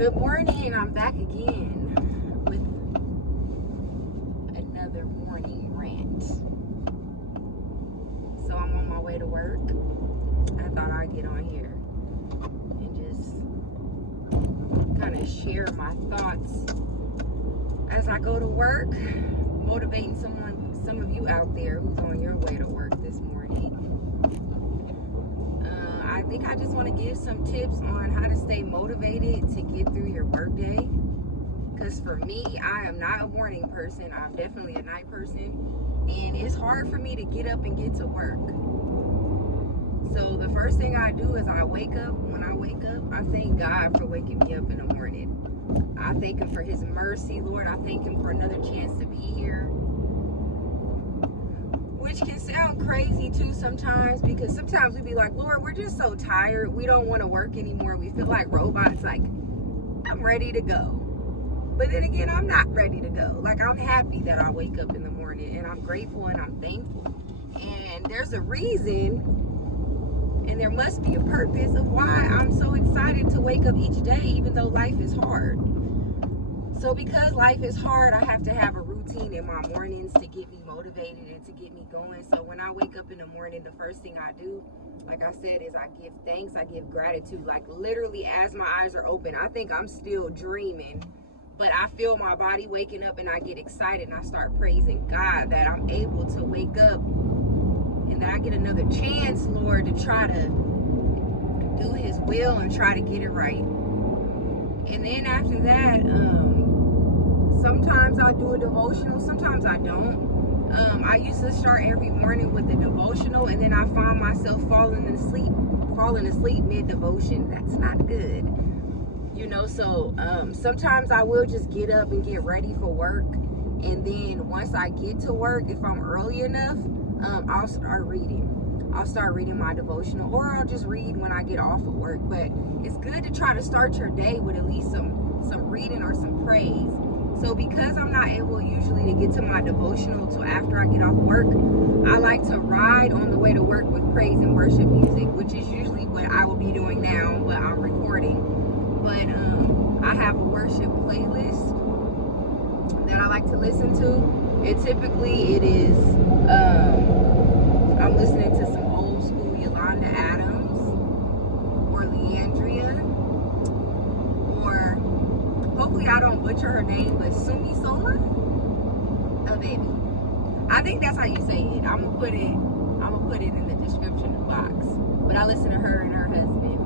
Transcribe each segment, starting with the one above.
Good morning. I'm back again with another morning rant. So I'm on my way to work. I thought I'd get on here and just kind of share my thoughts as I go to work, motivating some of you out there who's on your way to work this morning. I think I just want to give some tips on how to stay motivated to get through your workday. Because for me, I am not a morning person. I'm definitely a night person. And it's hard for me to get up and get to work. So the first thing I do is I wake up. When I wake up, I thank God for waking me up in the morning. I thank Him for His mercy, Lord. I thank Him for another chance to be here. Which can sound crazy too sometimes, because sometimes we be like, Lord, we're just so tired. We don't want to work anymore. We feel like robots. Like, I'm ready to go. But then again, I'm not ready to go. Like, I'm happy that I wake up in the morning, and I'm grateful and I'm thankful. And there's a reason, and there must be a purpose of why I'm so excited to wake up each day, even though life is hard. So because life is hard, I have to have a routine in my mornings to get me motivated and to get me going. So when I wake up in the morning, the first thing I do, like I said, is I give thanks, I give gratitude. Like, literally, as my eyes are open, I think I'm still dreaming, but I feel my body waking up and I get excited and I start praising God that I'm able to wake up and that I get another chance, Lord, to try to do His will and try to get it right. And then after that, sometimes I do a devotional, sometimes I don't. I used to start every morning with a devotional, and then I find myself falling asleep mid-devotion. That's not good. So sometimes I will just get up and get ready for work. And then once I get to work, if I'm early enough, I'll start reading. I'll start reading my devotional, or I'll just read when I get off of work. But it's good to try to start your day with at least some reading or some praise. So because I'm not able usually to get to my devotional till after I get off work, I like to ride on the way to work with praise and worship music, which is usually what I will be doing now, what I'm recording. But I have a worship playlist that I like to listen to. And typically it is, I'm listening to some old school Yolanda Adams or Leandria, or hopefully I don't butcher her name, but Sumi Sola, oh baby. I think that's how you say it. I'm gonna put it in the description box. But I listen to her and her husband,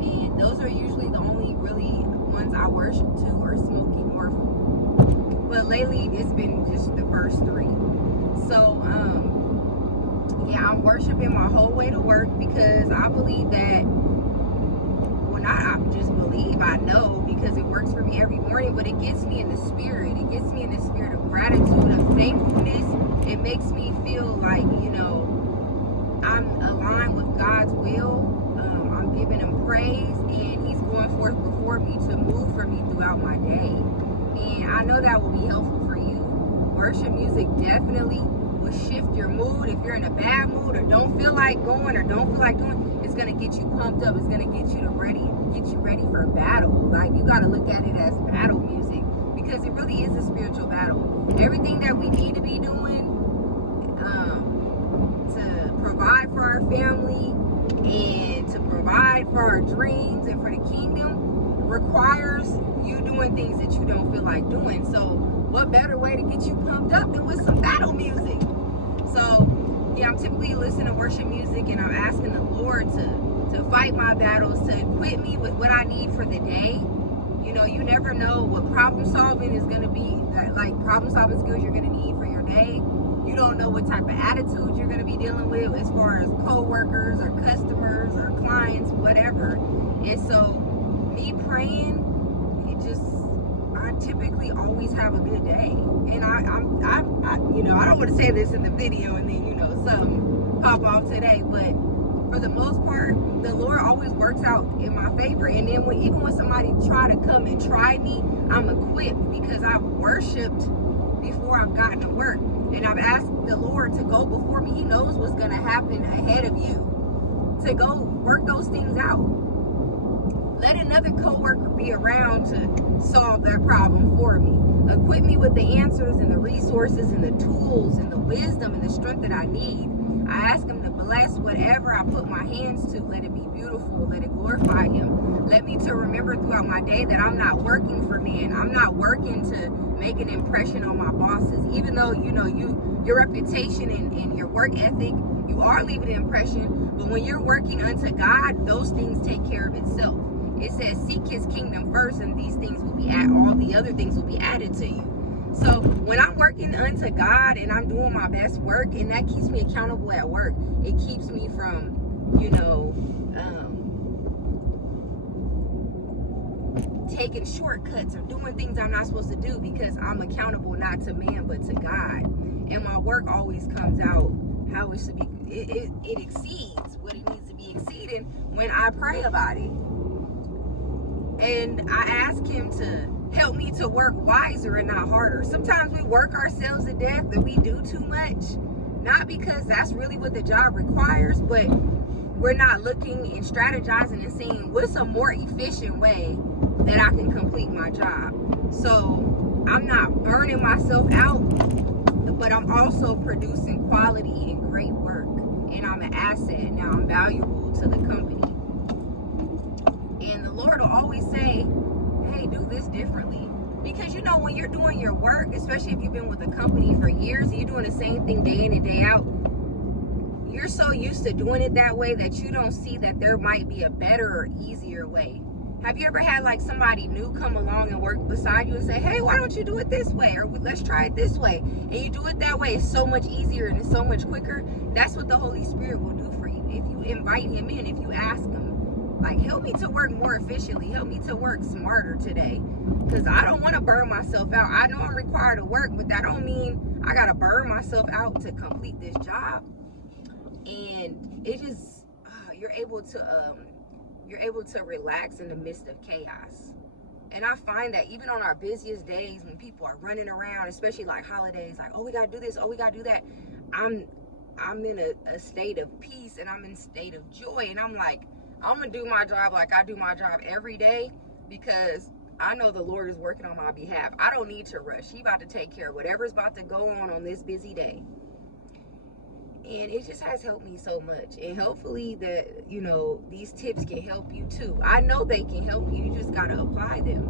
and those are usually the only really ones I worship to, or Smokey Norfolk. But lately it's been just the first three. So yeah, I'm worshiping my whole way to work, because I believe that, well, not I just believe, I know, because it works for me every morning, but it gets me in the spirit. It gets me in the spirit of gratitude, of thankfulness. It makes me feel like, I'm aligned with God's will. I'm giving Him praise, and He's going forth before me to move for me throughout my day. And I know that will be helpful for you. Worship music definitely will shift your mood. If you're in a bad mood, or don't feel like going, or don't feel like doing, it's gonna get you pumped up. It's gonna get you ready for a battle. Like, you gotta look at it as battle music, because it really is a spiritual battle. Everything that we need to be doing to provide for our family and to provide for our dreams and for the kingdom requires you doing things that you don't feel like doing. So what better way to get you pumped up than with some battle music? So yeah, I'm typically listening to worship music, and I'm asking the Lord to fight my battles, to equip me with what I need for the day. You never know what problem solving is going to be, like problem solving skills you're going to need for your day. You don't know what type of attitude you're going to be dealing with as far as co-workers or customers or clients, whatever. And so me praying, I typically always have a good day. And I don't want to say this in the video and then, something pop off today, but for the most part, the Lord always works out in my favor. And then even when somebody try to come and try me, I'm equipped, because I've worshiped before I've gotten to work. And I've asked the Lord to go before me. He knows what's going to happen ahead of you, to go work those things out. Let another coworker be around to solve that problem for me. Equip me with the answers and the resources and the tools and the wisdom and the strength that I need. I ask him to bless whatever I put my hands to. Let it be beautiful. Let it glorify him. Let me to remember throughout my day that I'm not working for men. I'm not working to make an impression on my bosses. Even though, your reputation and your work ethic, you are leaving an impression. But when you're working unto God, those things take care of itself. It says, seek his kingdom first, and these things will be all the other things will be added to you. So when I'm working unto God and I'm doing my best work, and that keeps me accountable at work, it keeps me from, taking shortcuts or doing things I'm not supposed to do, because I'm accountable not to man but to God. And my work always comes out how it should be. It exceeds what it needs to be exceeding when I pray about it. And I ask him to help me to work wiser and not harder. Sometimes we work ourselves to death and we do too much, not because that's really what the job requires, but we're not looking and strategizing and seeing what's a more efficient way that I can complete my job. So I'm not burning myself out, but I'm also producing quality and great work. And I'm an asset. Now I'm valuable to the company. And the Lord will always say, hey, do this differently. Because when you're doing your work, especially if you've been with a company for years, and you're doing the same thing day in and day out, you're so used to doing it that way that you don't see that there might be a better or easier way. Have you ever had like somebody new come along and work beside you and say, hey, why don't you do it this way? Or let's try it this way. And you do it that way. It's so much easier and it's so much quicker. That's what the Holy Spirit will do for you. If you invite him in, if you ask him, like, help me to work more efficiently. Help me to work smarter today. Because I don't want to burn myself out. I know I'm required to work, but that don't mean I got to burn myself out to complete this job. And it just, you're able to relax in the midst of chaos. And I find that even on our busiest days, when people are running around, especially like holidays, like, oh, we got to do this, oh, we got to do that, I'm in a state of peace and I'm in a state of joy. And I'm like, I'm going to do my job like I do my job every day, because I know the Lord is working on my behalf. I don't need to rush. He about to take care of whatever's about to go on this busy day. And it just has helped me so much. And hopefully that, these tips can help you too. I know they can help you. You just got to apply them.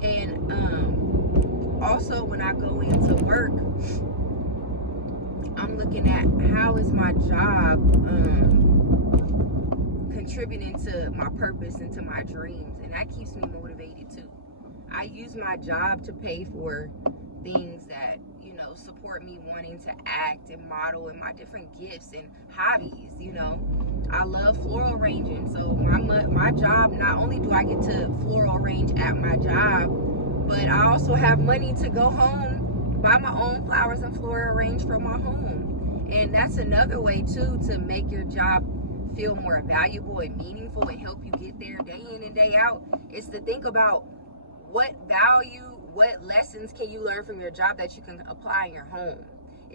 And also when I go into work, I'm looking at how is my job contributing to my purpose and to my dreams. And that keeps me motivated too. I use my job to pay for things that support me wanting to act and model and my different gifts and hobbies. I love floral arranging, so my job, not only do I get to floral arrange at my job, but I also have money to go home, buy my own flowers and floral arrange for my home. And that's another way too to make your job feel more valuable and meaningful and help you get there day in and day out. Is to think about what lessons can you learn from your job that you can apply in your home,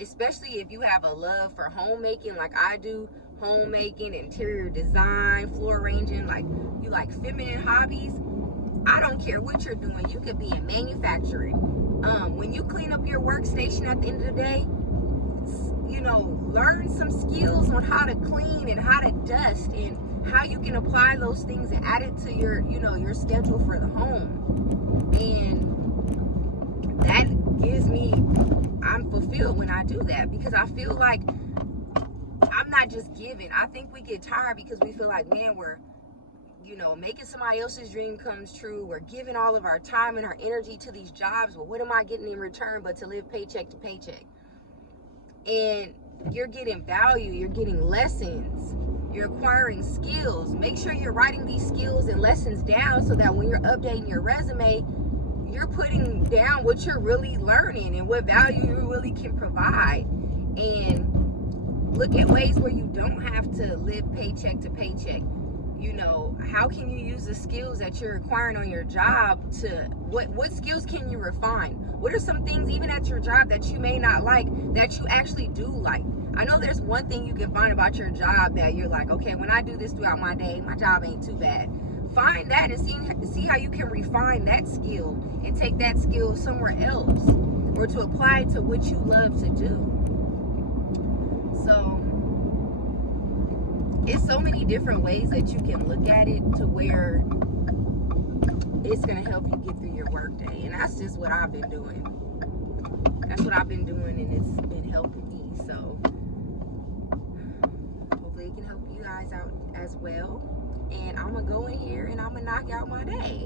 especially if you have a love for homemaking like I do. Homemaking, interior design, floor arranging, like you like feminine hobbies. I don't care what you're doing. You could be in manufacturing. When you clean up your workstation at the end of the day, learn some skills on how to clean and how to dust and how you can apply those things and add it to your schedule for the home. And that gives me, I'm fulfilled when I do that, because I feel like I'm not just giving. I think we get tired because we feel like, man, we're making somebody else's dream comes true. We're giving all of our time and our energy to these jobs. Well, what am I getting in return but to live paycheck to paycheck? And you're getting value. You're getting lessons. You're acquiring skills. Make sure you're writing these skills and lessons down so that when you're updating your resume, you're putting down what you're really learning and what value you really can provide. And look at ways where you don't have to live paycheck to paycheck. How can you use the skills that you're acquiring on your job to, what skills can you refine? What are some things even at your job that you may not like that you actually do like? I know there's one thing you can find about your job that you're like, okay, when I do this throughout my day, my job ain't too bad. Find that and see how you can refine that skill and take that skill somewhere else, or to apply it to what you love to do. So it's so many different ways that you can look at it to where it's going to help you get through your workday. And that's just what I've been doing. That's what I've been doing, and it's been helping me. So hopefully it can help you guys out as well. And I'm going to go in here and I'm going to knock out my day.